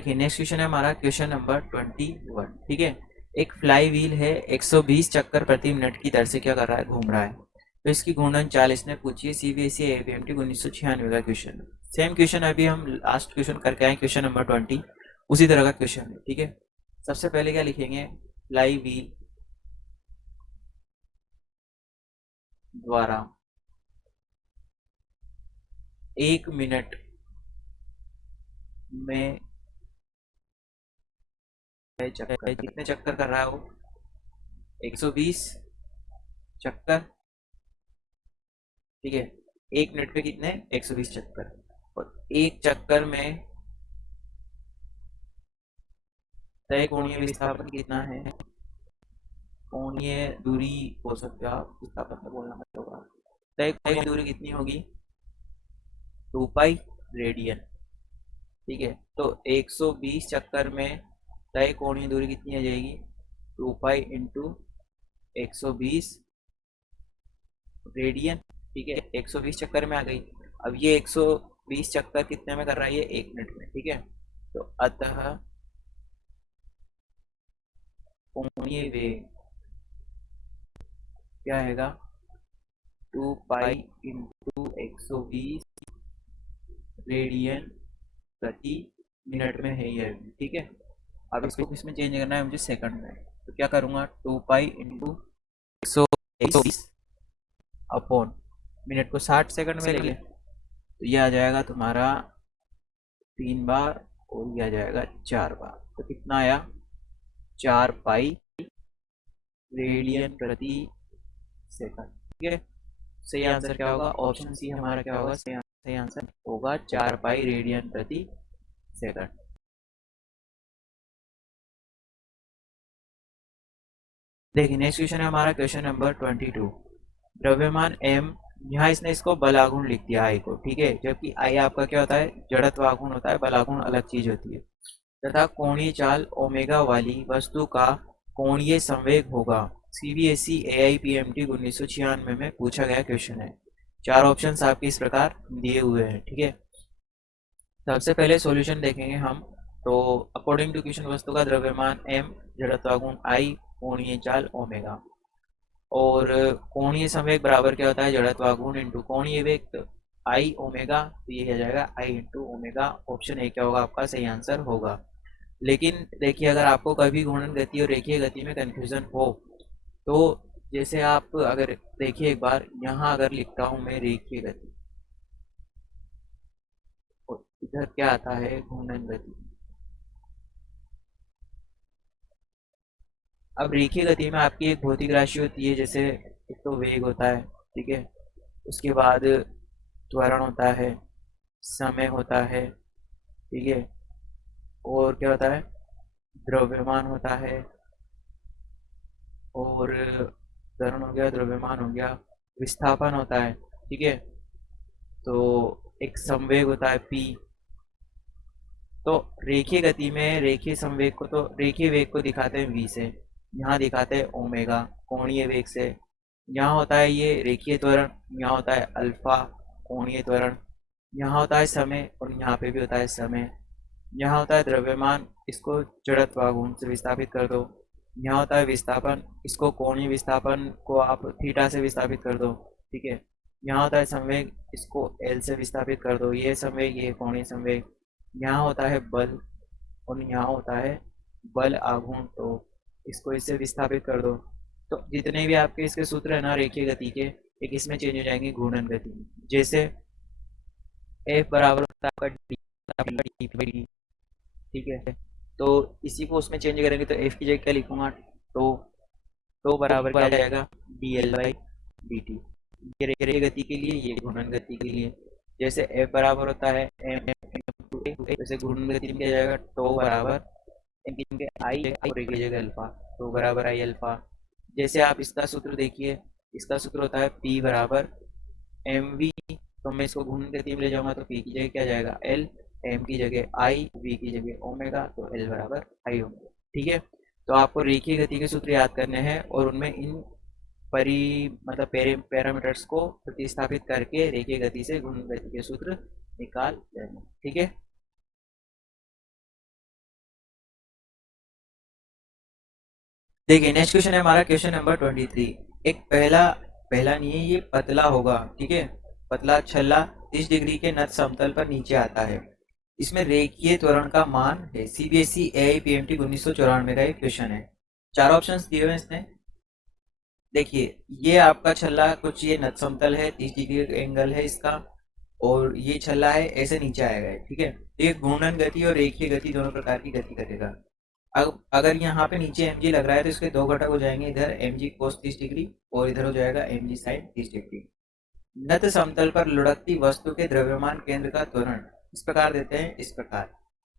देखिए next question है हमारा क्वेश्चन नंबर 21। ठीक है, एक फ्लाई व्हील है 120 चक्कर प्रति मिनट की दर से क्या कर रहा है, घूम रहा है। तो इसकी घूर्णन चाल इसने पूछी है, सीबीएसई एपीएमटी 1996 का क्वेश्चन। सेम क्वेश्चन अभी हम लास्ट क्वेश्चन करके आए, क्वेश्चन नंबर 20, उसी तरह का क्वेश्चन है। ठीक है, सबसे पहले क्या लिखेंगे, फ्लाई व्हील द्वारा 1 मिनट में कितने चक्कर कर रहा है वो, 120 चक्कर। ठीक है, 1 मिनट में कितने, 120 चक्कर। और एक चक्कर में तय कोणीय विस्थापन कितना है, कोणीय दूरी हो सकता है, विस्थापन तो बोलना मत होगा। तय कोणीय दूरी कितनी होगी, 2 पाई रेडियन। ठीक है, तो 120 चक्कर में तय कोणीय दूरी कितनी आ जाएगी, 2 पाई इंटू 120 रेडियन। ठीक है, 120 चक्कर में आ गई। अब ये 120 चक्कर कितने में कर रहा है, ये 1 मिनट में। ठीक है, तो अतः कोणीय वेग क्या आएगा, 2 पाई इंटू 120 रेडियन प्रति मिनट में है ये। ठीक है, अब इसको किसमें चेंज करना है मुझे, सेकंड में। तो क्या करूंगा, 2 पाई इंटू 120 अपॉन मिनट को 60 सेकंड में लेंगे, तो ये आ जाएगा तुम्हारा 3 बार और ये आ जाएगा 4 बार। तो कितना आया, 4 पाई रेडियन प्रति सेकंड। ठीक है, सही आंसर क्या होगा, ऑप्शन सी हमारा क्या होगा, सही आंसर होगा 4 पाई रेडियन प्रति सेकंड। देखिए नेक्स्ट क्वेश्चन है हमारा क्वेश्चन नंबर 22। द्रव्यमान m, यहाँ इसने इसको बलागुण लिख दिया आई को। ठीक है, जबकि आई आपका क्या होता है, जड़त्वागुण होता है, बलागुण अलग चीज होती है। तथा कोणीय चाल ओमेगा वाली वस्तु का कोणीय संवेग होगा। सीबीएसई एआईपीएमटी 1996 में पूछा गया क्वेश्चन है। 4 ऑप्शन आपके इस प्रकार दिए हुए हैं। ठीक है, सबसे पहले सॉल्यूशन देखेंगे हम। तो अकॉर्डिंग टू क्वेश्चन, वस्तु का द्रव्यमान m, जड़त्वागुण I, कोणीय चाल ओमेगा। और कोणीय संवेग बराबर क्या होता है, जड़त्वागुण इंटू कोणीय वेग, तो आई ओमेगा। तो ये हो जाएगा आई इंटू ओमेगा। ऑप्शन ए क्या होगा आपका सही आंसर होगा। लेकिन देखिए, अगर आपको कभी घूर्णन गति और रेखीय गति में कंफ्यूजन हो, तो जैसे आप अगर देखिए एक बार यहाँ अगर लिखता हूँ मैं रेखीय गति, और इधर क्या आता है, घूर्णन गति। अब रेखीय गति में आपकी एक भौतिक राशि होती है, जैसे एक तो वेग होता है। ठीक है, उसके बाद त्वरण होता है, समय होता है। ठीक है, और क्या होता है, द्रव्यमान होता है, और त्वरण हो गया, द्रव्यमान हो गया, विस्थापन होता है। ठीक है, तो एक संवेग होता है पी। तो रेखीय गति में रेखीय संवेग को, तो रेखीय वेग को दिखाते हैं वी से, यहाँ दिखाते हैं ओमेगा कोणीय वेग से। यहाँ होता है ये रेखीय त्वरण, यहाँ होता है अल्फा कोणीय त्वरण, यहाँ होता है समय और यहाँ पे भी होता है समय। यहाँ होता है द्रव्यमान, इसको जड़त्वागुण से विस्थापित कर दो। यहाँ होता है विस्थापन, इसको कोणीय विस्थापन को आप थीटा से विस्थापित कर दो। ठीक है, यहाँ होता है संवेग, इसको एल से विस्थापित कर दो, ये संवेग, ये कोणीय संवेग। यहाँ होता है बल और यहाँ होता है बल आघूर्ण, तो इसको इससे विस्थापित कर दो। तो जितने भी आपके इसके सूत्र है ना रेखीय गति के, एक इसमें चेंज हो जाएंगे घूर्णन गति। जैसे F बराबर होता है आपका डी। ठीक है, तो इसी को उसमें चेंज करेंगे, तो F की जगह क्या लिखूंगा, तो बराबर क्या आ जाएगा, D L by D T. ये रेखीय गति के लिए, ये घूर्णन गति के लिए। जैसे F बराबर होता है m, जैसे घूर्णन गति में क्या जाएगा, टो बराबर आई और एक जगह अल्फा, तो बराबर आई अल्फा। जैसे आप इसका सूत्र देखिए, इसका सूत्र होता है P बराबर एम वी। तो मैं इसको घूर्णन गति में ले जाऊंगा, तो P की जगह क्या जाएगा, L, M की जगह I, V की जगह ओमेगा, तो L बराबर आई ओमेगा। ठीक है, तो आपको रेखीय गति के सूत्र याद करने हैं और उनमें इन मतलब पैरामीटर्स को प्रतिस्थापित करके रेखीय गति से घूर्णन गति के सूत्र निकाल लेना। ठीक है। देखिए नेक्स्ट क्वेश्चन है हमारा क्वेश्चन नंबर 23। एक पहला पहला नहीं है, ये पतला होगा, ठीक है, पतला छल्ला 30 डिग्री के नत समतल पर नीचे आता है, इसमें रेखीय त्वरण का मान है। सीबीएसई एआईपीएमटी 1994 का एक क्वेश्चन है। चार ऑप्शंस दिए हुए हैं इसमें। देखिए ये आपका छल्ला कुछ ये नत समतल है, 30 डिग्री एंगल है इसका, और ये छल्ला है ऐसे नीचे आएगा, ठीक है। तो ये घूर्णन गति और रेखीय गति दोनों प्रकार की गति करेगा। अब अगर यहाँ पे नीचे एम जी लग रहा है तो इसके दो घटक हो जाएंगे, इधर एम जी कोस 30 डिग्री और इधर हो जाएगा एम जी साइन 30 डिग्री। नत समतल पर लुढ़कती वस्तु के द्रव्यमान केंद्र का त्वरण इस प्रकार देते हैं, इस प्रकार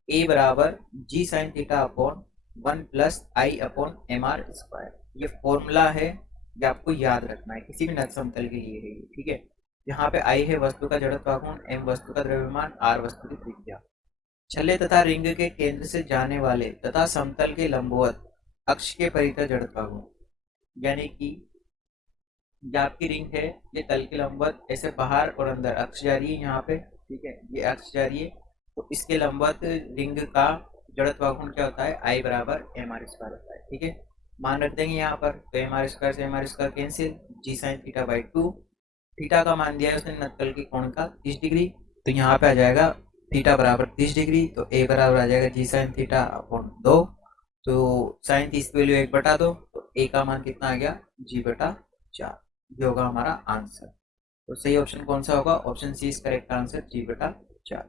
ए बराबर जी साइन थीटा अपॉन 1 प्लस आई अपॉन एम आर स्क्वायर। ये फॉर्मूला है, ये आपको याद रखना है किसी भी नत समतल के लिए है, ठीक है। यहाँ पे आई है वस्तु का जड़त्वाघूर्ण, एम वस्तु का द्रव्यमान, आर वस्तु की त्रिज्या। छल्ले तथा रिंग के केंद्र से जाने वाले तथा समतल के लंबवत अक्ष के परितः जड़त्वाघूर्ण, यानी कि ये आपकी रिंग है, ये तल के लंबवत ऐसे बाहर और अंदर अक्ष जा रही है यहाँ पे, ठीक है, ये अक्ष जा रही है, तो इसके लंबवत रिंग का जड़त्वाघूर्ण क्या होता है, आई बराबर एम आर स्क्वायर होता है, ठीक है। मान रख देंगे यहाँ पर, तो एम आर स्क्वायर से M R square cancel, g sine theta by 2, theta का मान दिया है उसने नत्तल की कोण का 30 डिग्री, तो यहाँ पे आ जाएगा थीटा बराबर 30 डिग्री, तो ए बराबर आ जाएगा जी साइन थीटा अपॉन 2, तो साइन 30 की वैल्यू 1/2, तो ए का मान कितना आ गया, g/4। ये होगा हमारा आंसर। तो सही ऑप्शन कौन सा होगा, option C is correct answer, g/4।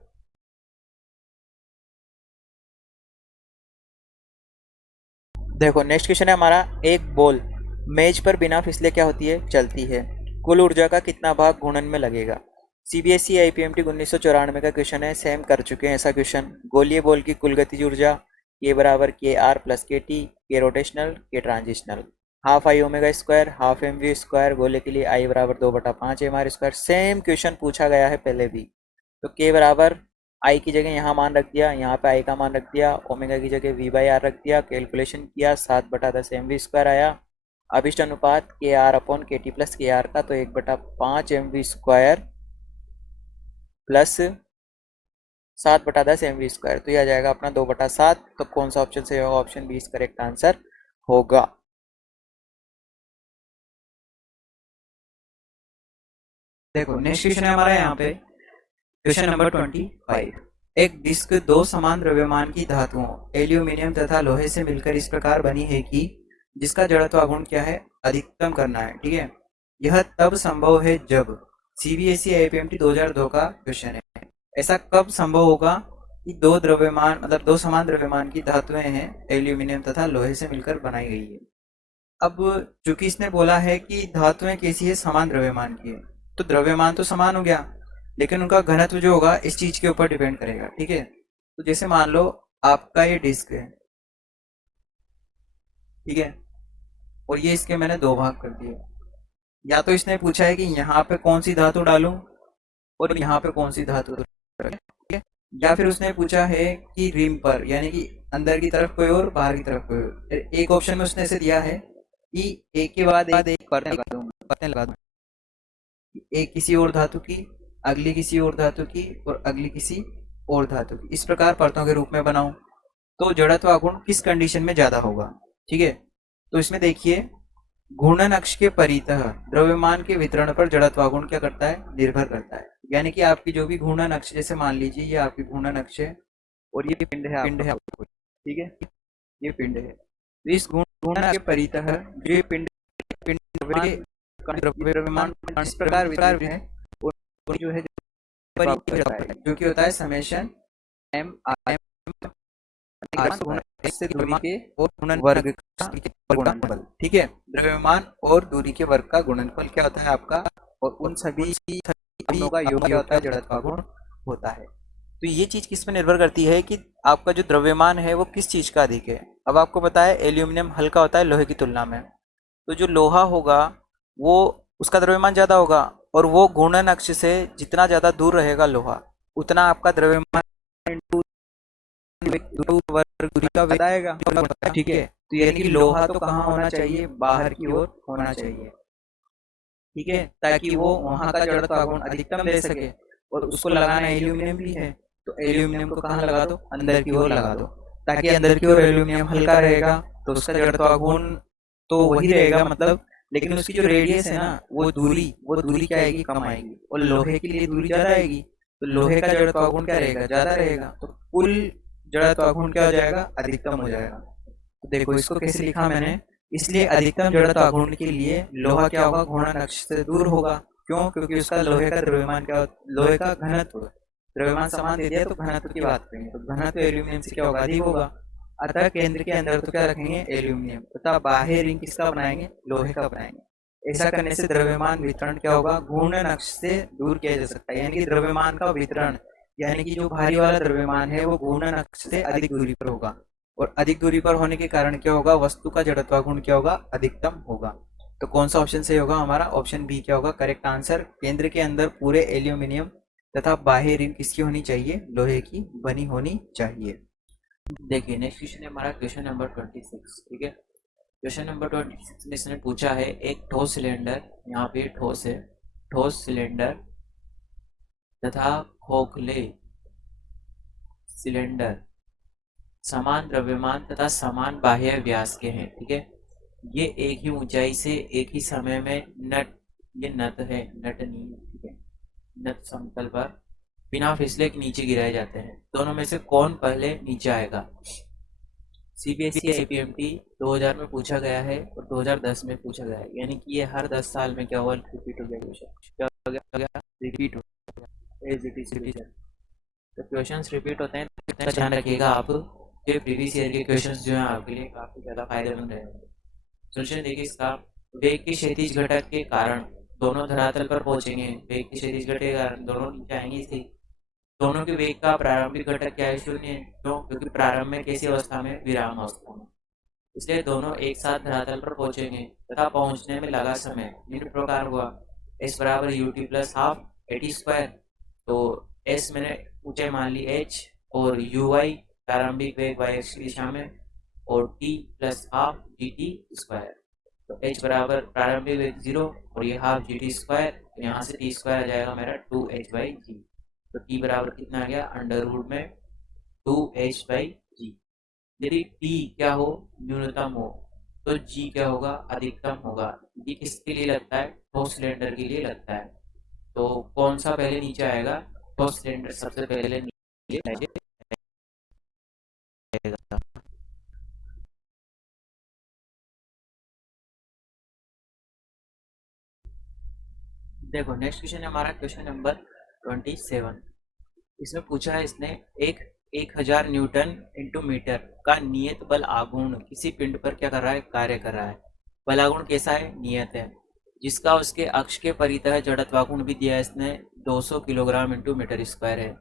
देखो नेक्स्ट क्वेश्चन है हमारा, एक बॉल मेज पर बिना फिसले क्या होती है, चलती है, कुल ऊर्जा का कितना भाग घूर्णन में लगेगा। सीबीएसई आईपीएमटी 1994 का क्वेश्चन है, सेम कर चुके हैं ऐसा क्वेश्चन। गोलीय बॉल की कुल गतिज ऊर्जा के बराबर K R plus K T, K rotational K translational, half I omega square half M V square, गोले के लिए आई बराबर 2/5 M R square. Same question पूछा गया है पहले भी। तो के बराबर आई की जगह यहाँ मान रख दिया, यहाँ पे आई का मान रख दिया, ओमेगा की जगह वी बाई आर रख दिया, कैलकुलेशन किया, 7/10 एम वी स्क्वायर आया। अभिष्ट अनुपात K R upon K T plus K R का, तो 1/5 M V square plus 7/10 M V square, तो यह आ जाएगा अपना 2/7। तो कौन सा ऑप्शन सही होगा, option B is correct answer होगा। देखो नेक्स्ट क्वेश्चन है हमारा यहाँ पे क्वेश्चन नंबर 25। एक डिस्क दो समान द्रव्यमान की धातुओं एल्यूमिनियम तथा लोहे से मिलकर इस प्रकार बनी है कि जिसका जड़त्वाघूर्ण क्या है, अधिकतम करना है, ठीक है। यह तब संभव है जब, सीबीएसई आईपीएमटी 2002 का क्वेश्चन है, ऐसा कब संभव होगा कि दो द्रव्यमान मतलब दो समान द्रव्यमान की धातुएं हैं एल्यूमिनियम तथा लोहे से मिलकर बनाई गई है। अब चूंकि इसने बोला है कि धातुएं कैसी है, समान द्रव्यमान की है, तो द्रव्यमान तो समान हो गया, लेकिन उनका घनत्व जो होगा इस चीज के ऊपर डिपेंड करेगा, ठीक है। तो जैसे मान लो आपका ये डिस्क है, ठीक है, और ये इसके मैंने दो भाग कर दिए। या तो इसने पूछा है कि यहाँ पे कौन सी धातु डालूं और यहाँ पे कौन सी धातु, ठीक है। या फिर उसने पूछा है कि रिम पर, यानी कि अंदर की तरफ कोई और बाहर की तरफ कोई और। एक ऑप्शन में उसने ऐसे दिया है कि एक के बाद एक परतें लगा दूं, एक किसी और धातु की, अगली किसी और धातु की, और अगली किसी और धातु की, इस प्रकार परतों के रूप में बनाऊं, तो जड़त्वाघूर्ण किस कंडीशन में ज्यादा होगा, ठीक है। तो इसमें देखिए घूर्णन अक्ष के परितः द्रव्यमान के वितरण पर जड़त्वाघूर्ण क्या करता है, निर्भर करता है। यानी कि आपकी जो भी घूर्णन अक्ष, जैसे मान लीजिए ये आपकी घूर्णन अक्ष है और ये पिंड है आपका, ठीक है, ये पिंड है। तो इस घूर्णन के परितः जो ये पिंड द्रव्यमान इस प्रकार वितरण है, और जो है जो कि होता है समेशन एम आर के और वर्ग का गुणनफल, ठीक है। द्रव्यमान और दूरी के वर्ग का गुणनफल क्या होता है आपका, और उन सभी का योग क्या होता है, जड़त्वाघूर्ण होता है। तो ये चीज किस पर निर्भर करती है कि आपका जो द्रव्यमान है वो किस चीज का अधिक है। अब आपको पता है एल्यूमिनियम हल्का होता है लोहे की तुलना में, तो जो लोहा होगा वो उसका द्रव्यमान ज्यादा होगा, और वो घूर्णन अक्ष से जितना ज्यादा दूर रहेगा लोहा, उतना आपका द्रव्यमान बताएगा, ठीक है। तो यानी कि लोहा तो कहाँ होना चाहिए, बाहर की ओर होना चाहिए, ठीक है, ताकि वो वहां का जड़त्वाघूर्ण अधिकतम दे सके। और उसको लगाना एल्यूमिनियम भी है, तो एल्यूमिनियम को कहाँ लगा दो, अंदर की ओर लगा दो, ताकि अंदर की ओर एल्यूमिनियम हल्का रहेगा, तो उसका जड़त्वाघूर्ण तो वही रहेगा मतलब, लेकिन उसकी जो रेडियस है ना, वो दूरी क्या आएगी, कम आएगी, और लोहे के लिए दूरी ज्यादा आएगी, तो लोहे का जड़त्वाघूर्ण क्या रहेगा, ज्यादा रहेगा, तो कुल जड़त्वाघूर्ण क्या हो जाएगा, अधिकतम हो जाएगा। तो देखो इसको कैसे लिखा मैंने, इसलिए अधिकतम जड़त्वाघूर्ण के लिए लोहा क्या होगा, घूर्णन अक्ष से दूर होगा। क्यों? क्योंकि उसका लोहे का द्रव्यमान क्या, लोहे का घनत्व, द्रव्यमान समान दे दिया तो घनत्व की बात करेंगे, तो घनत्व एल्यूमिनियम से क्या होगा, अधिक होगा। अतः केंद्र के अंदर तो क्या रखेंगे, एल्यूमिनियम, तथा बाह्य रिंग किसका बनाएंगे, लोहे का बनाएंगे। ऐसा करने से द्रव्यमान वितरण क्या होगा, घूर्णन अक्ष से दूर किया जा सकता है, यानी कि द्रव्यमान का वितरण, यानी कि जो भारी वाला द्रव्यमान है वो घूर्णन अक्ष से अधिक दूरी पर होगा, और अधिक दूरी पर होने के कारण क्या होगा, वस्तु का जड़त्वाघूर्ण क्या होगा, अधिकतम होगा। तो कौन सा ऑप्शन सही होगा हमारा, ऑप्शन बी क्या होगा करेक्ट आंसर। केंद्र के अंदर पूरे एल्यूमिनियम तथा बाह्य रिंग किसकी होनी चाहिए, लोहे की बनी होनी चाहिए। देखिए नेक्स्ट क्वेश्चन है हमारा क्वेश्चन नंबर 26। ठीक है, क्वेश्चन नंबर 26 में इसने पूछा है, एक ठोस सिलेंडर, यहाँ पे ठोस है, ठोस सिलेंडर तथा खोखले सिलेंडर समान द्रव्यमान तथा समान बाह्य व्यास के हैं। ठीक है, ये एक ही ऊंचाई से एक ही समय में नट, ये नट है, नट नहीं, ठीक है, नट समतल पर बिना फिसले के नीचे गिराए जाते हैं। दोनों में से कौन पहले नीचे आएगा। सीबीएसई आईपीएमटी 2000 में पूछा गया है और 2010 में पूछा गया है, यानी कि ये हर 10 साल में क्या हुआ, रिपीट हो गया क्वेश्चन, क्या हो गया, रिपीट हो गया, एज इट इज रिपीट। तो क्वेश्चंस रिपीट होते हैं तो ध्यान रखिएगा आप, ये प्रीवियस ईयर के क्वेश्चंस जो हैं आपके लिए काफी ज्यादा फायदेमंद रहेंगे। सोल्यूशन देखिए इसका, वेग के क्षैतिज घटक के कारण दोनों धरातल पर पहुंचेंगे, वेग के क्षैतिज घटक के कारण दोनों नीचे आएंगे, इसी दोनों के वेग का प्रारंभिक घटक क्या है, शून्य है। क्यों? क्योंकि प्रारंभ में कैसी अवस्था में, विराम अवस्था में, इसलिए दोनों एक साथ धरातल पर पहुंचेंगे तथा पहुंचने में लगा समय निम्न प्रकार हुआ, एस बराबर U T plus half A T square. तो एस मैंने ऊंचाई मान ली एच, और यू आई प्रारंभिक वेग वाई एक्स की दिशा में, और T plus half G T square. तो एच बराबर प्रारंभिक वेग 0 और ये हाफ जी टी स्क्वायर, तो यहाँ से टी स्क्वायर आ जाएगा मेरा 2h बाई जी। तो टी बराबर कितना आ गया, अंडर रूट में 2h बाई जी। यदि टी क्या हो, न्यूनतम हो, तो जी क्या होगा, अधिकतम होगा। ये किसके लिए लगता है, ठोस सिलेंडर के लिए लगता है। तो कौन सा पहले नीचे आएगा, ठोस सिलेंडर सबसे पहले नीचे आएगा। देखो नेक्स्ट क्वेश्चन है हमारा क्वेश्चन नंबर 27। इसमें पूछा है इसने, एक 1000 न्यूटन इंटू मीटर का नियत बल आघूर्ण किसी पिंड पर क्या कर रहा है, कार्य कर रहा है। बल आघूर्ण कैसा है, नियत है, जिसका उसके अक्ष के परितः जड़त्वाघूर्ण भी दिया है इसने 200 किलोग्राम इंटू मीटर स्क्वायर है।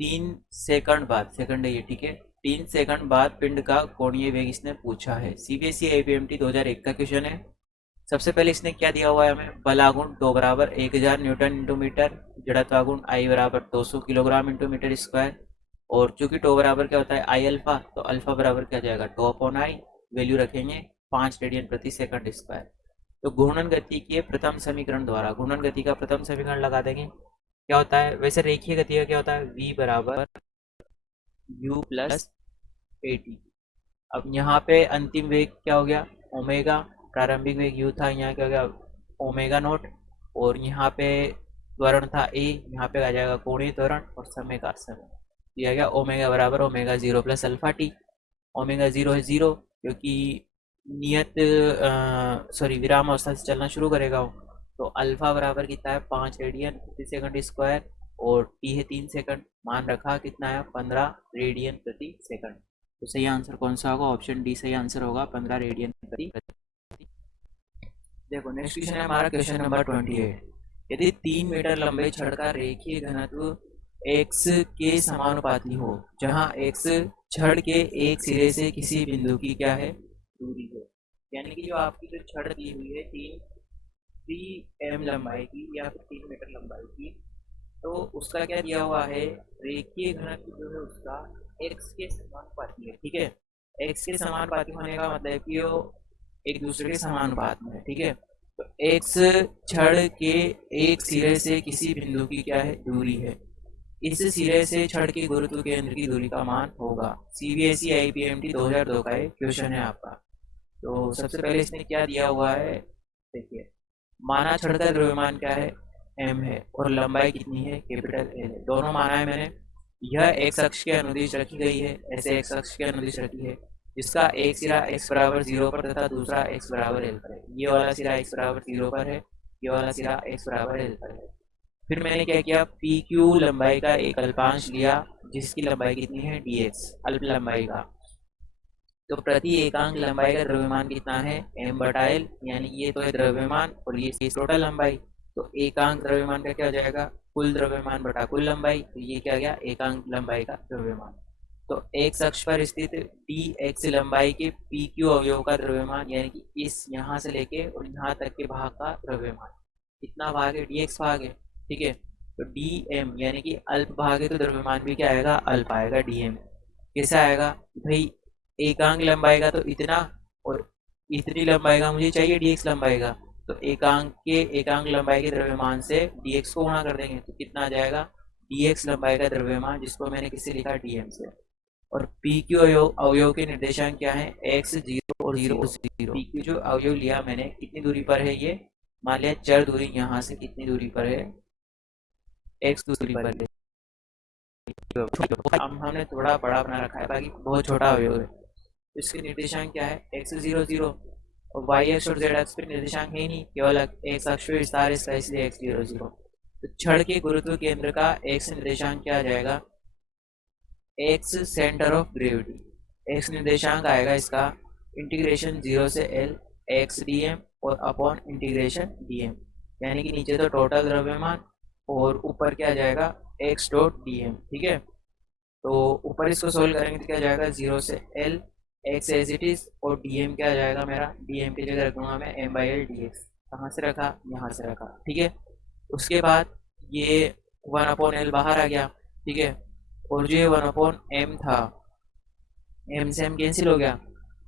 3 सेकंड बाद, सेकंड है ये, ठीक है, 3 सेकंड बाद पिंड का कोणीय वेग इसने पूछा है। सीबीएसई आईपीएमटी 2001 का क्वेश्चन है। सबसे पहले इसने क्या दिया हुआ है हमें, बलागुण 2 बराबर 1000 न्यूटन इंटू मीटर, जड़त्वागुण आई बराबर 200 किलोग्राम इंटू मीटर स्क्वायर, और चूंकि टो बराबर क्या होता है, आई अल्फा, तो अल्फा बराबर क्या जाएगा, 2/आई, वैल्यू रखेंगे 5 रेडियन प्रति सेकंड स्क्वायर। तो घूर्णन गति के प्रथम समीकरण द्वारा घूर्णन गति का प्रथम समीकरण लगा देंगे, क्या होता है, वैसे रेखीय गति का क्या होता है, v बराबर u प्लस ए टी। अब यहाँ पे अंतिम वेग क्या हो गया, ओमेगा, प्रारंभिक वेग u था, यहाँ क्या हो गया, ओमेगा नोट, और यहाँ पे त्वरण था a, यहाँ पे आ जाएगा कोणीय त्वरण, और समय का समय दिया गया ओमेगा बराबर omega 0 plus alpha T. Omega 0 है 0, क्योंकि नियत सॉरी विराम अवस्था से चलना शुरू करेगा वो, तो अल्फा बराबर कितना है, 5 रेडियन प्रति सेकंड स्क्वायर, और टी है 3 सेकंड, मान रखा कितना है, 15 रेडियन प्रति सेकंड। तो सही आंसर कौन सा होगा, ऑप्शन डी सही आंसर होगा, 15 रेडियन प्रति। देखो नेक्स्ट क्वेश्चन है हमारा क्वेश्चन नंबर 28। यदि 3 मीटर लंबे छड़ का रेखीय घनत्व x के समानुपाती हो, जहां x छड़ के एक सिरे से किसी बिंदु की क्या है, दूरी है, यानी कि जो आपकी जो छड़ दी हुई है 3 लंबाई की या फिर 3 मीटर लंबाई की, तो उसका क्या दिया हुआ है, रेखीय घनत्व जो है उसका x के समानुपाती है। ठीक है, x के समानुपाती होने का मतलब कि वो एक दूसरे के समानुपात में, ठीक है। तो x छड़ के एक सिरे से किसी बिंदु की क्या है, दूरी है, इस सिरे से छड़ के गुरुत्व केंद्र की दूरी का मान होगा। सीबीएसई आईपीएमटी 2002 का क्वेश्चन है आपका। तो सबसे पहले इसने क्या दिया हुआ है, देखिए माना छड़का द्रव्यमान क्या है, m है, और लंबाई कितनी है, कैपिटल L है। दोनों माना है मैंने। यह एक्स अक्ष के अनुदिश रखी गई है, ऐसे एक्स अक्ष के अनुदिश रखी है, जिसका एक सिरा x बराबर 0 पर तथा दूसरा x बराबर L पर है। ये वाला सिरा x बराबर 0 पर है, ये वाला सिरा x बराबर L पर है। फिर मैंने क्या किया, पी क्यू लंबाई का एक अल्पांश लिया, जिसकी लंबाई कितनी है, dx, अल्प लंबाई का। तो प्रति एकांक लंबाई का द्रव्यमान कितना है, m बटा एल, यानी ये तो है द्रव्यमान और ये टोटल लंबाई। तो एकांक द्रव्यमान का क्या हो जाएगा, कुल द्रव्यमान बटा कुल लंबाई। तो ये क्या गया, एकांक लंबाई का द्रव्यमान। तो एक्स अक्ष पर स्थित डी एक्स लंबाई के पी क्यू अवयव का द्रव्यमान, यानी कि इस यहाँ से लेके और यहाँ तक के भाग का द्रव्यमान, कितना भाग है, डी एक्स भाग है, ठीक है। तो डी एम यानी कि अल्प भाग है, तो द्रव्यमान भी क्या आएगा, अल्प आएगा, डी एम। कैसे आएगा भाई, एकांक लंबाई का तो इतना, और इतनी लंबाई का मुझे चाहिए डीएक्स लंबाई का, तो एकांक लंबाई के द्रव्यमान से डीएक्स को गुणा कर देंगे, तो कितना आ जाएगा, डीएक्स लंबाई का द्रव्यमान, जिसको मैंने किससे लिखा, डीएम से। और पी क्यू अवयव के निर्देशांक क्या है, एक्स, जीरो और जीरो। पी क्यू जो अवयव लिया मैंने, कितनी दूरी पर है ये, मान लिया चर दूरी, यहाँ से कितनी दूरी पर है, एक्स दूरी पर है। हमने थोड़ा बड़ा बना रखा है, बाकी बहुत छोटा अवयव है। इसके निर्देशांक क्या है, एक्स जीरो जीरो, और वाई एक्स और जेड एक्स पे निर्देशांक है नहीं, केवल एक्स अक्ष पे विस्तार है, इसलिए एक्स जीरो जीरो। तो छड़ के गुरुत्व केंद्र का एक्स निर्देशांक क्या आ जाएगा, x centre of gravity. X निर्देशांक आएगा इसका इंटीग्रेशन 0 से L एक्स डी एम और अपॉन इंटीग्रेशन डी एम, यानी कि नीचे तो टोटल द्रव्यमान और ऊपर क्या जाएगा, एक्स डॉट डी एम, ठीक है। तो ऊपर इसको सोल्व करेंगे तो क्या जाएगा, 0 से L X as it is, और डी एम क्या जाएगा मेरा, डी एम की जगह रखूंगा मैं M by L D X. कहाँ से रखा, यहाँ से रखा, ठीक है। उसके बाद ये 1/L बाहर आ गया, ठीक है। और जो ये 1/m था, m से m कैंसिल हो गया।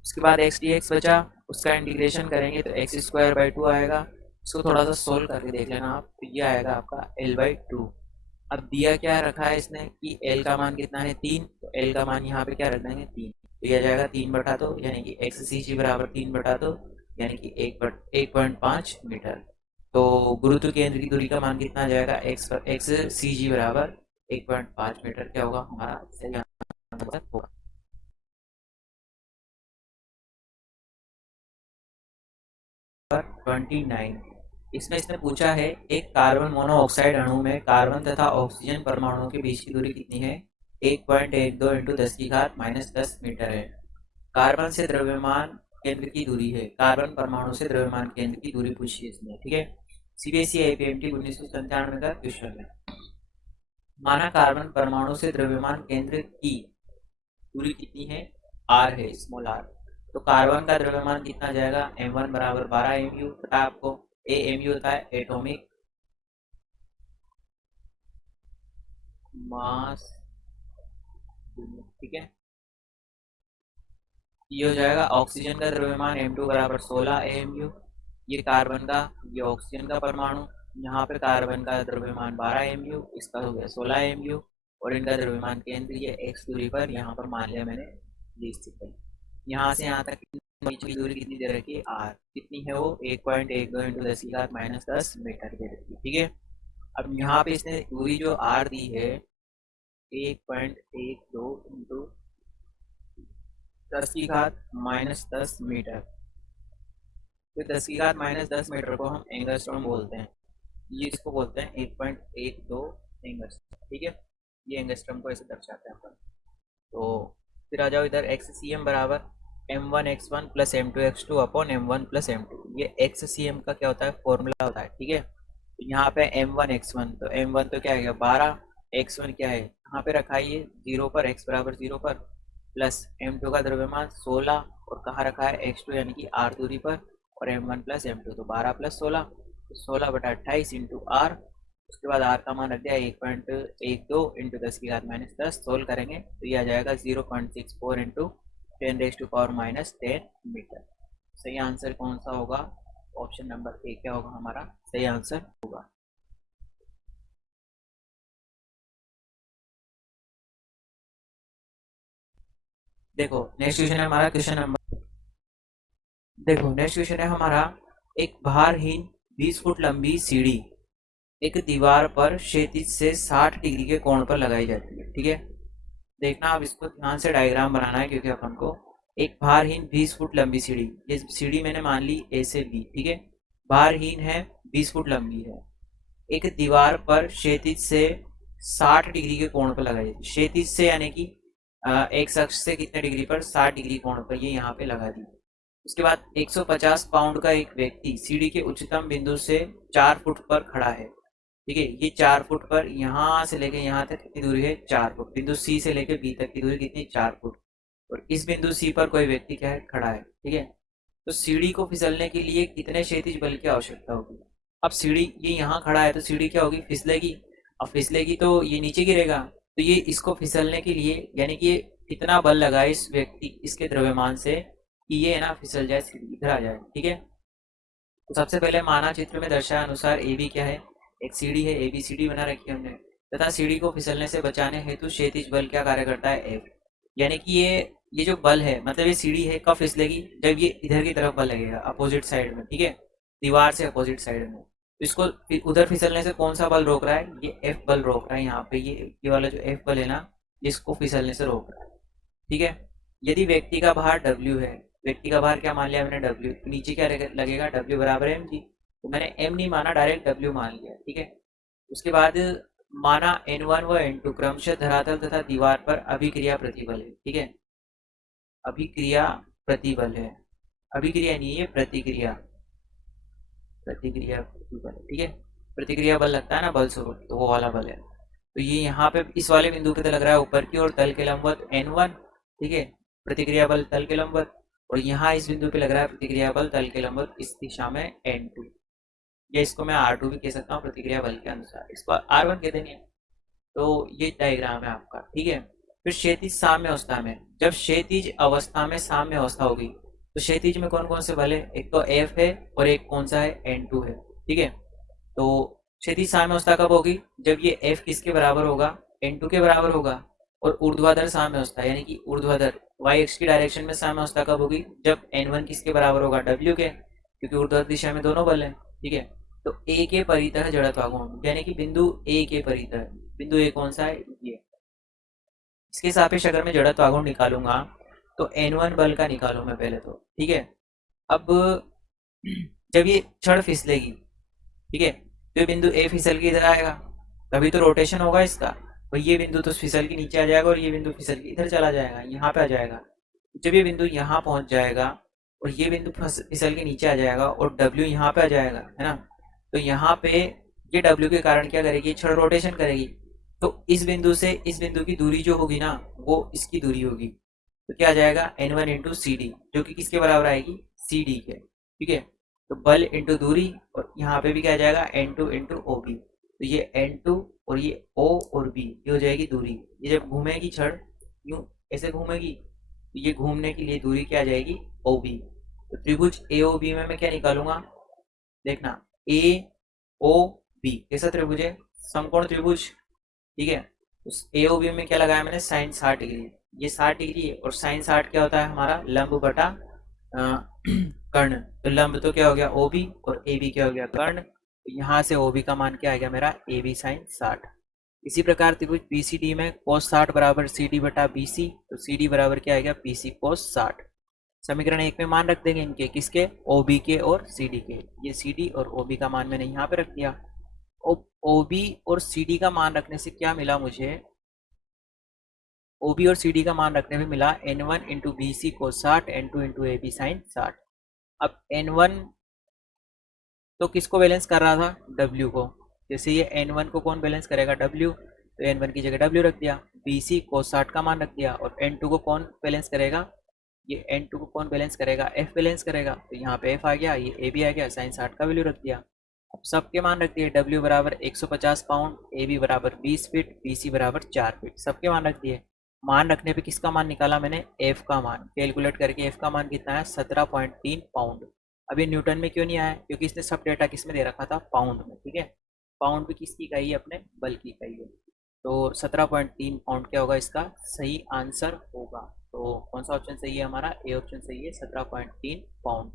उसके बाद एक्स डी एक्स बचा, उसका इंटीग्रेशन करेंगे तो एक्स स्क्वायर बाई 2 आएगा। इसको थोड़ा सा सोल्व करके देख लेना आप, तो ये आएगा आपका l बाई 2। अब दिया क्या रखा है इसने कि l का मान कितना है, 3, तो l का मान यहाँ पे क्या रख देंगे, 3, तो यह जाएगा 3/2, यानी कि एक्स सी जी बराबर 3/2, यानी कि 1.5 मीटर। तो गुरुत्व केंद्र की दूरी का मान कितना आ जाएगा, एक्स सी जी बराबर 1.5 मीटर, क्या होगा हमारा सही आंसर होगा। नंबर 29, इसमें इसने पूछा है एक कार्बन मोनोऑक्साइड अणु में कार्बन तथा ऑक्सीजन परमाणुओं के बीच की दूरी कितनी है, 1.12 इंटू 10 की घात -10 मीटर है। कार्बन से द्रव्यमान केंद्र की दूरी है, कार्बन परमाणु से द्रव्यमान केंद्र की दूरी पूछी है इसमें, ठीक है। सीबीएसई आईपीएमटी 1997 का क्वेश्चन है। माना कार्बन परमाणु से द्रव्यमान केंद्र की दूरी कितनी है, r है, स्मॉल r। तो कार्बन का द्रव्यमान कितना जाएगा, m1 बराबर 12 mu, पता है आपको, mu होता है एटॉमिक मास, ठीक है। ये हो जाएगा ऑक्सीजन का द्रव्यमान m2 बराबर 16 mu, ये कार्बन का, ये ऑक्सीजन का परमाणु, यहाँ पे कार्बन का द्रव्यमान 12 mu, इसका हो गया 16 mu, और इनका द्रव्यमान केंद्र ये x दूरी पर, यहाँ पर मान लिया मैंने ये स्थित है। यहाँ से यहाँ तक की दूरी कितनी दे रखी है, r कितनी है वो, 1.12 इंटू 10 की घात -10 मीटर दे रखी है, ठीक है। अब यहाँ पे इसने दूरी जो r दी है 1.12 इंटू 10 की घात -10 मीटर, तो 10 की घात -10 मीटर को हम एंगस्ट्रॉम बोलते हैं, ये इसको बोलते हैं 1.12 एंगस्ट्रॉम, ठीक है। ये एंगस्ट्रॉम को ऐसे दर्शाते हैं अपन। तो फिर आ जाओ इधर, एक्स सी एम बराबर m1x1 plus m2x2 upon m1 plus m2, ये एक्स सी एम का क्या होता है, फॉर्मूला होता है, ठीक है। तो यहाँ पे m1x1, तो m1 तो क्या है 12, x1 क्या है यहाँ पे रखा है ये 0 पर, x बराबर 0 पर, प्लस m2 का द्रव्यमान 16, और कहाँ रखा है x2 यानी कि r दूरी पर, और m1 प्लस m2, तो 12 प्लस 16, तो 16/28 इंटू r। उसके बाद r का मान रख दिया 1.12 इंटू 10 की घात -10, सोल्व करेंगे तो ये आ जाएगा 0.64 इंटू 10⁻⁻10 मीटर। सही आंसर कौन सा होगा, ऑप्शन नंबर ए क्या होगा हमारा सही आंसर होगा। देखो नेक्स्ट क्वेश्चन है हमारा, क्वेश्चन नंबर देखो नेक्स्ट क्वेश्चन है हमारा, एक भारहीन 20 फुट लंबी सीढ़ी एक दीवार पर क्षैतिज से 60 डिग्री के कोण पर लगाई जाती है। ठीक है, देखना आप इसको ध्यान से डायग्राम बनाना है, क्योंकि अपन को एक भारहीन 20 फुट लंबी सीढ़ी, ये सीढ़ी मैंने मान ली ए से बी, ठीक है, भारहीन है, 20 फुट लंबी है, एक दीवार पर क्षैतिज से 60 डिग्री के कोण पर लगाई जाती है। क्षैतिज से यानी कि एक अक्ष से कितने डिग्री पर, 60 डिग्री कोण पर ये यहाँ पे लगा दी। उसके बाद 150 पाउंड का एक व्यक्ति सीढ़ी के उच्चतम बिंदु से 4 फुट पर खड़ा है। ठीक है, ये 4 फुट पर, यहाँ से लेके यहाँ तक कितनी दूरी है, 4 फुट। बिंदु सी से लेके बी तक की दूरी कितनी, 4 फुट। और इस बिंदु सी पर कोई व्यक्ति क्या है, खड़ा है। ठीक है, तो सीढ़ी को फिसलने के लिए कितने क्षैतिज बल की आवश्यकता होगी। अब सीढ़ी, ये यहाँ खड़ा है तो सीढ़ी क्या होगी, फिसलेगी। अब फिसलेगी तो ये नीचे गिरेगा, तो ये इसको फिसलने के लिए यानी कि कितना बल लगा इस व्यक्ति, इसके द्रव्यमान से, कि ये है ना फिसल जाए, सीढ़ी इधर आ जाए। ठीक है, तो सबसे पहले माना चित्र में दर्शाए अनुसार ए बी क्या है, एक सीढ़ी है, ए बी सीढ़ी बना रखी है हमने, तथा सीढ़ी को फिसलने से बचाने हेतु क्षैतिज बल क्या कार्य करता है, एफ। यानी कि ये जो बल है, मतलब ये सीढ़ी है, कब फिसलेगी, जब ये इधर की तरफ बल लगेगा, अपोजिट साइड में। ठीक है, दीवार से अपोजिट साइड में, तो इसको उधर फिसलने से कौन सा बल रोक रहा है, ये एफ बल रोक रहा है। यहाँ पे ये वाला जो एफ बल है ना, इसको फिसलने से रोक रहा है। ठीक है, यदि व्यक्ति का भार डब्ल्यू है, व्यक्ति का भार क्या मान लिया मैंने, डब्ल्यू, तो नीचे क्या लगेगा, डब्ल्यू बराबर एम जी, तो मैंने एम नहीं माना, डायरेक्ट डब्ल्यू मान लिया। ठीक है, उसके बाद माना N1 व N2 क्रमशः धरातल तथा दीवार पर अभिक्रिया प्रतिबल है। ठीक है, अभिक्रिया प्रतिबल है, अभिक्रिया नहीं है, प्रतिक्रिया, प्रतिक्रिया प्रतिबल है। ठीक है, प्रतिक्रिया बल लगता है ना बल स्वरूप, तो वो वाला बल है। तो ये यहाँ पे इस वाले बिंदु पे तो लग रहा है ऊपर की ओर तल के लंबवत N1। ठीक है, प्रतिक्रिया बल तल के लंबवत, और यहाँ इस बिंदु पे लग रहा है प्रतिक्रिया बल तल के लंबवत इस दिशा में N2, या इसको मैं R2 भी कह सकता हूँ प्रतिक्रिया बल के अनुसार, इसको R1 कह देंगे। तो ये डायग्राम है आपका। ठीक है, फिर क्षैतिज साम्य अवस्था में, जब क्षैतिज अवस्था में साम्य अवस्था होगी, तो क्षैतिज में कौन कौन से बल है, एक तो F है और एक कौन सा है, N2 है। ठीक है, तो क्षैतिज साम्य अवस्था कब होगी, जब ये F किसके बराबर होगा, N2 के बराबर होगा। और ऊर्ध्वाधर साम्य अवस्था यानी कि ऊर्ध्वाधर y एक्स की डायरेक्शन में साम्य अवस्था कब होगी, जब N1 किसके बराबर होगा, W के, क्योंकि ऊर्ध्वाधर दिशा में दोनों बल हैं। ठीक है, तो ए के परितः जड़त्वाघूर्ण, यानी कि बिंदु ए के परितः, बिंदु ए कौन सा है, ये, इसके सापेक्ष अगर मैं जड़त्वाघूर्ण निकालूंगा तो N1 बल का निकालू मैं पहले तो। ठीक है, अब जब ये छड़ फिसलेगी, ठीक है, तो ये बिंदु ए फिसल के इधर आएगा, तभी तो रोटेशन होगा इसका, तो ये बिंदु तो फिसल के नीचे आ जाएगा और ये बिंदु फिसल के इधर चला जाएगा, यहाँ पे आ जाएगा। जब ये बिंदु यहाँ पहुंच जाएगा और ये बिंदु फिसल के नीचे आ जाएगा और डब्ल्यू यहाँ पे आ जाएगा, है ना, तो यहाँ पे ये डब्ल्यू के कारण क्या करेगी, छड़ रोटेशन करेगी। तो इस बिंदु से इस बिंदु की दूरी जो होगी ना, वो इसकी दूरी होगी, तो क्या आ जाएगा, N1 इंटू सी डी, जो कि किसके बराबर आएगी, सी डी के। ठीक है, तो बल इंटू दूरी, और यहाँ पे भी क्या आ जाएगा, N2 इंटू ओ बी, तो ये N2 और ये O और B, ये हो जाएगी दूरी। ये जब घूमेगी छड़, यूं ऐसे घूमेगी, तो ये घूमने के लिए दूरी क्या आ जाएगी, OB। तो त्रिभुज AOB में मैं क्या निकालूंगा, देखना, AOB कैसा त्रिभुज है, समकोण त्रिभुज। ठीक है, उस AOB में क्या लगाया मैंने, साइन 60 डिग्री, ये 60 डिग्री है, और साइन 60 क्या होता है हमारा, लंब बटा कर्ण, तो लंब तो क्या हो गया OB, और AB क्या हो गया, कर्ण। तो यहाँ से OB का मान क्या आएगा मेरा, AB साइन 60। इसी प्रकार त्रिभुज BCD में cos 60 बराबर CD बटा BC, तो CD बराबर क्या आएगा, BC cos 60। समीकरण 1 में मान रख देंगे इनके, किसके, OB के और CD के। ये CD और OB का मान मैंने यहाँ पे रख दिया। OB और CD का मान रखने से क्या मिला मुझे, OB और CD का मान रखने में मिला N1 into BC cos 60, N2 into AB sine 60। अब N1 तो किसको बैलेंस कर रहा था, W को, जैसे ये N1 को कौन बैलेंस करेगा, W, तो N1 की जगह W रख दिया। BC cos 60 का मान रख दिया, और N2 को कौन बैलेंस करेगा, ये N2 को कौन बैलेंस करेगा, F बैलेंस करेगा, तो यहाँ पे F आ गया, ये AB आ गया, साइन 60 का वैल्यू रख दिया। अब सबके मान रख दिए, W बराबर 150 पाउंड, AB बराबर 20 फीट, BC बराबर 4 फीट, सबके मान रख दिए। मान रखने पे किसका मान निकाला मैंने, F का मान, कैलकुलेट करके F का मान कितना है, 17.3 पाउंड। अभी न्यूटन में क्यों नहीं आया, क्योंकि इसने सब डेटा किस में दे रखा था, पाउंड में। ठीक है, पाउंड भी किसकी इकाई है, अपने बल की इकाई है, तो 17.3 पाउंड क्या होगा, इसका सही आंसर होगा। तो कौन सा ऑप्शन सही है हमारा, ए ऑप्शन सही है, 17.3 पाउंड।